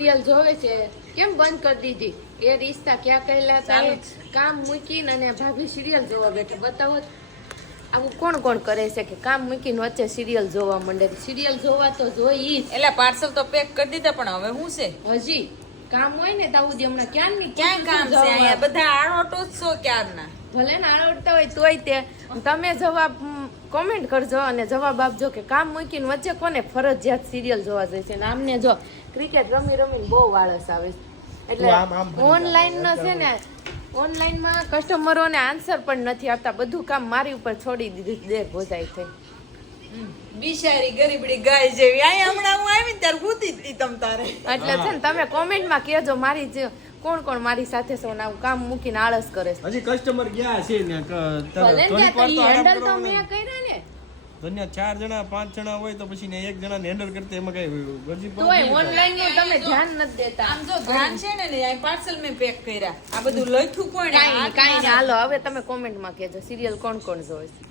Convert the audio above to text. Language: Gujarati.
સિરિયલ જોવે છે કેમ બંધ કરી દીધી? એ રિશ્તા ક્યાં કહેલાતા કામ મૂકીને અને ભાભી સિરિયલ જોવા બેઠા. બતાવો આવું કોણ કોણ કરે છે કે કામ મૂકીને વચ્ચે સિરિયલ જોવા માંડે? સિરિયલ જોવા તો જોઈ જ. એટલે પાર્સલ તો પેક કરી દીધા, પણ હવે શું છે? હજી કામ હોય ને તાઉદી હમણાં ક્યાં કામ છે? અહીંયા બધા આળોટો જ છો ક્યારના. ભલે ને આવડતા હોય તોય તે તમે જવાબ કોમેન્ટ કરજો અને જવાબ આપજો કે કામ મૂકીને વચ્ચે કોને ફરજિયાત સિરિયલ જોવા જાય છે. આમને જો ક્રિકેટ રમીને બહુ આળસ આવે છે. એટલે ઓનલાઈન છે ને, ઓનલાઈનમાં કસ્ટમરોને આન્સર પણ નથી આપતા. બધું કામ મારી ઉપર છોડી દીધું. દેર ભોજાઈ થઈ બિચારી ગરીબડી ગાય જેવી. અહીંયા હમણાં હું આવી ત્યારે ભૂતી હતી તમ તારે. એટલે છે ને તમે કોમેન્ટમાં કહેજો મારી જે કોણ કોણ મારી સાથે છો ને કામ મૂકીને આળસ કરે છે. હજી કસ્ટમર ગયા છે ને હેન્ડલ તો મેં કર્યા ને. દુનિયા 4 જણા 5 જણા હોય તો પછી ને એક જણાને હેન્ડલ કરતે એમાં કઈ ગરજી તોય ઓનલાઈન નું તમે ધ્યાન નથી દેતા. આમ જો ધ્યાન છે ને, આ પાર્સલ મેં પેક કર્યા. આ બધું લખ્યું કોણ? કાઈ નહીં હાલો હવે તમે કોમેન્ટમાં કહેજો સિરિયલ કોણ કોણ જોવે છે.